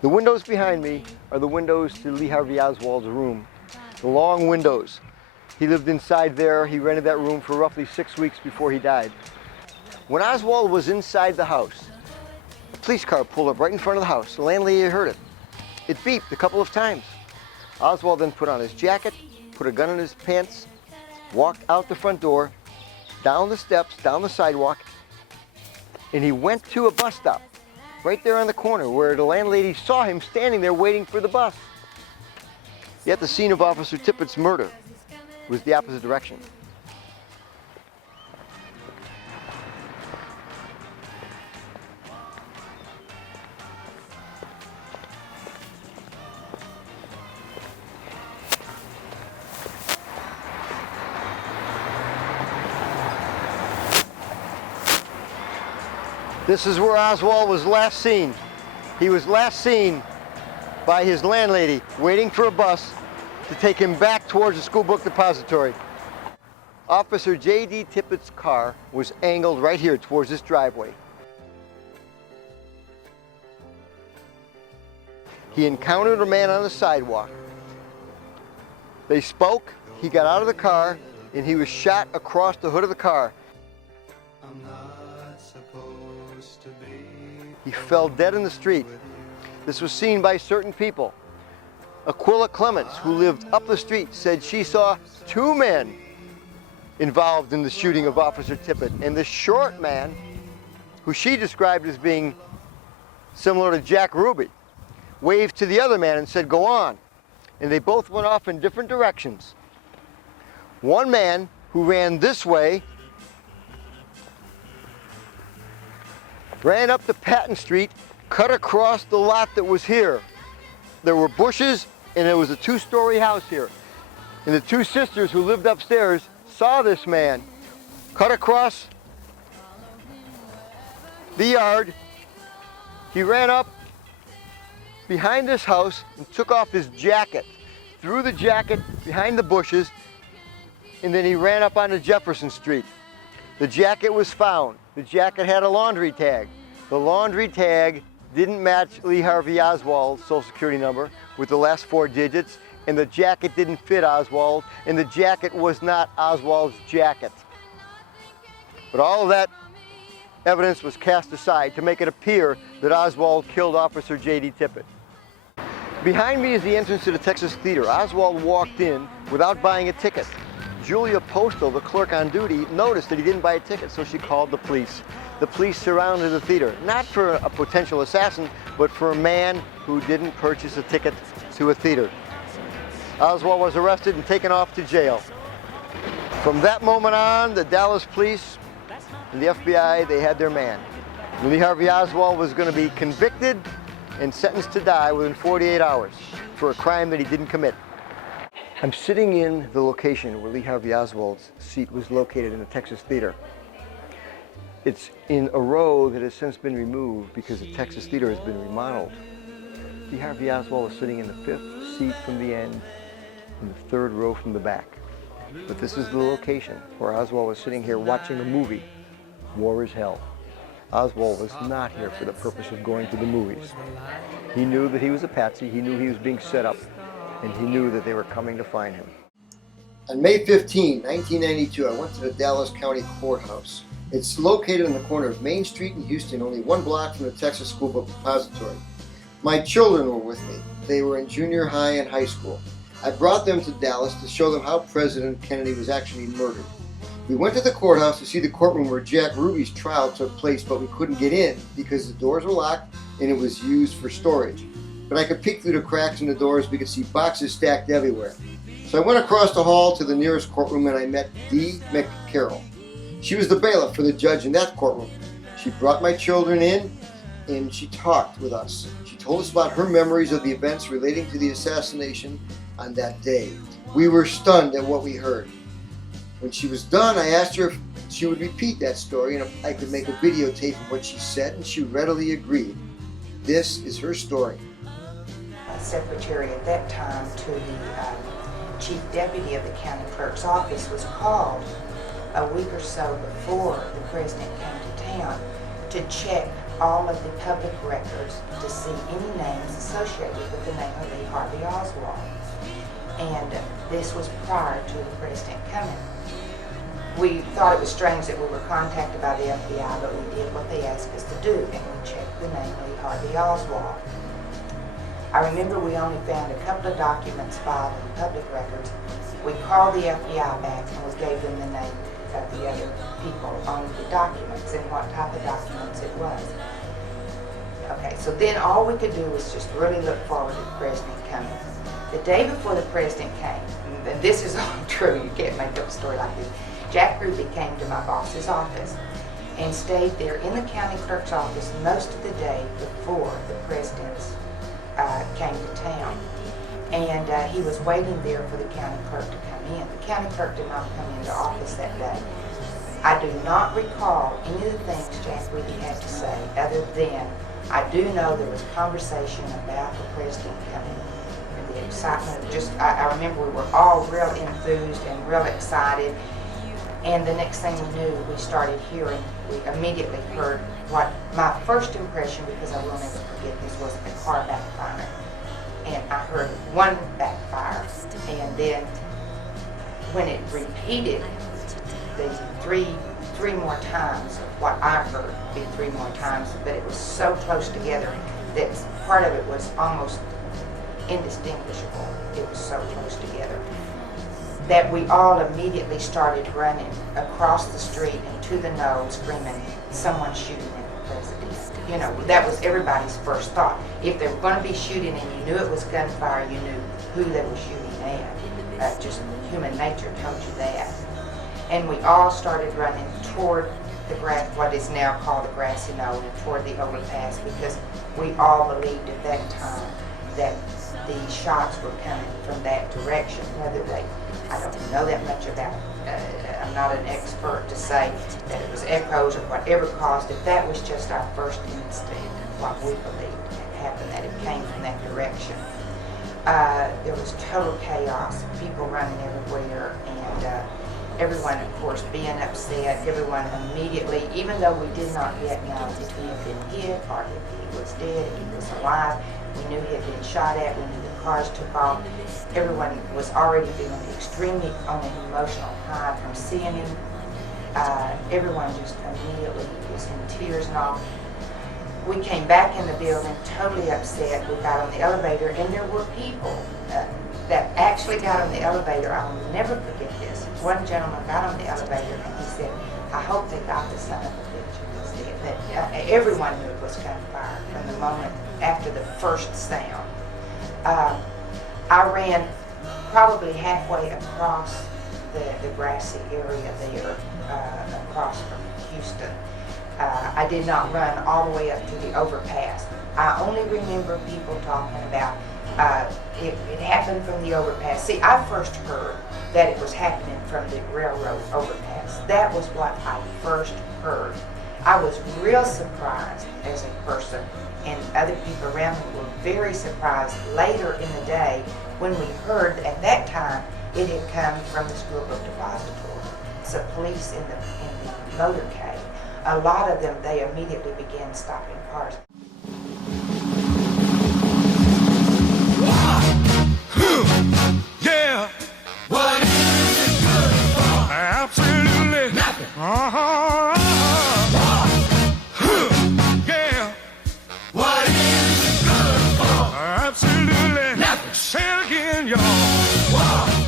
The windows behind me are the windows to Lee Harvey Oswald's room. The long windows. He lived inside there. He rented that room for roughly 6 weeks before he died. When Oswald was inside the house, a police car pulled up right in front of the house. The landlady heard it. It beeped a couple of times. Oswald then put on his jacket, put a gun in his pants, walked out the front door, down the steps, down the sidewalk, and he went to a bus stop right there on the corner where the landlady saw him standing there waiting for the bus. Yet the scene of Officer Tippit's murder was the opposite direction. This is where Oswald was last seen. He was last seen by his landlady waiting for a bus to take him back towards the school book depository. Officer J.D. Tippit's car was angled right here towards this driveway. He encountered a man on the sidewalk. They spoke, he got out of the car, and he was shot across the hood of the car. He fell dead in the street. This was seen by certain people. Aquila Clements, who lived up the street, said she saw 2 men involved in the shooting of Officer Tippit. And the short man, who she described as being similar to Jack Ruby, waved to the other man and said, "Go on." And they both went off in different directions. One man who ran this way ran up to Patton Street, cut across the lot that was here. There were bushes and there was a 2-story house here. And the 2 sisters who lived upstairs saw this man cut across the yard. He ran up behind this house and took off his jacket, threw the jacket behind the bushes, and then he ran up onto Jefferson Street. The jacket was found. The jacket had a laundry tag. The laundry tag didn't match Lee Harvey Oswald's social security number with the last 4 digits, and the jacket didn't fit Oswald, and the jacket was not Oswald's jacket. But all of that evidence was cast aside to make it appear that Oswald killed Officer J.D. Tippit. Behind me is the entrance to the Texas Theater. Oswald walked in without buying a ticket. Julia Postal, the clerk on duty, noticed that he didn't buy a ticket, so she called the police. The police surrounded the theater, not for a potential assassin, but for a man who didn't purchase a ticket to a theater. Oswald was arrested and taken off to jail. From that moment on, the Dallas police and the FBI, they had their man. Lee Harvey Oswald was going to be convicted and sentenced to die within 48 hours for a crime that he didn't commit. I'm sitting in the location where Lee Harvey Oswald's seat was located in the Texas Theater. It's in a row that has since been removed because the Texas Theater has been remodeled. Lee Harvey Oswald is sitting in the 5th seat from the end, in the 3rd row from the back. But this is the location where Oswald was sitting here watching a movie, War is Hell. Oswald was not here for the purpose of going to the movies. He knew that he was a patsy, he knew he was being set up, and he knew that they were coming to find him. On May 15, 1992, I went to the Dallas County Courthouse. It's located on the corner of Main Street in Houston, only 1 block from the Texas School Book Depository. My children were with me. They were in junior high and high school. I brought them to Dallas to show them how President Kennedy was actually murdered. We went to the courthouse to see the courtroom where Jack Ruby's trial took place, but we couldn't get in because the doors were locked and it was used for storage. But I could peek through the cracks in the doors. We could see boxes stacked everywhere. So I went across the hall to the nearest courtroom and I met Dee McCarrell. She was the bailiff for the judge in that courtroom. She brought my children in and she talked with us. She told us about her memories of the events relating to the assassination on that day. We were stunned at what we heard. When she was done, I asked her if she would repeat that story and if I could make a videotape of what she said, and she readily agreed. This is her story. Secretary at that time to the chief deputy of the county clerk's office was called a week or so before the president came to town to check all of the public records to see any names associated with the name of Lee Harvey Oswald. And this was prior to the president coming. We thought it was strange that we were contacted by the FBI, but we did what they asked us to do, and we checked the name Lee Harvey Oswald. I remember we only found a couple of documents filed in public records. We called the FBI back and we gave them the name of the other people on the documents and what type of documents it was. Okay, so then all we could do was just really look forward to the president coming. The day before the president came, and this is all true, you can't make up a story like this, Jack Ruby came to my boss's office and stayed there in the county clerk's office most of the day before the president came to town. And he was waiting there for the county clerk to come in. The county clerk did not come into office that day. I do not recall any of the things Jack Ruby had to say, other than I do know there was conversation about the president coming. The excitement of just, I remember we were all real enthused and real excited. And the next thing we knew, we started hearing, we immediately heard what my first impression, because I will never forget this, was a car backfire. And I heard one backfire, and then when it repeated the three more times of what I heard, be 3 more times, but it was so close together that part of it was almost indistinguishable. It was so close together that we all immediately started running across the street and to the knoll screaming, "Someone's shooting at the president." You know, that was everybody's first thought. If they were going to be shooting and you knew it was gunfire, you knew who they were shooting at. Just human nature told you that. And we all started running toward the what is now called the grassy knoll, and toward the overpass, because we all believed at that time that the shots were coming from that direction. Whether they, I don't know that much about it. I'm not an expert to say that it was echoes or whatever caused it. That was just our first instinct, what we believed had happened, that it came from that direction. There was total chaos, people running everywhere, and everyone, of course, being upset. Everyone immediately, even though we did not yet know if he had been hit or if he was dead, if he was alive, we knew he had been shot at, we knew the cars took off. Everyone was already feeling extremely on an emotional high from seeing him. Everyone just immediately was in tears and all. We came back in the building totally upset. We got on the elevator, and there were people that actually got on the elevator. I will never forget this. One gentleman got on the elevator and he said, "I hope they got the son of a bitch who was dead." That everyone knew it was gunfire from the moment after the first sound. I ran probably halfway across the grassy area there, across from Houston. I did not run all the way up to the overpass. I only remember people talking about it happened from the overpass. See, I first heard that it was happening from the railroad overpass. That was what I first heard. I was real surprised as a person, and other people around me were very surprised later in the day when we heard at that time it had come from the schoolbook depository. So police in the motorcade, a lot of them, they immediately began stopping cars. Yeah. What is it good for? Absolutely nothing. Yeah. What is it good for? Absolutely nothing. Say it again, y'all.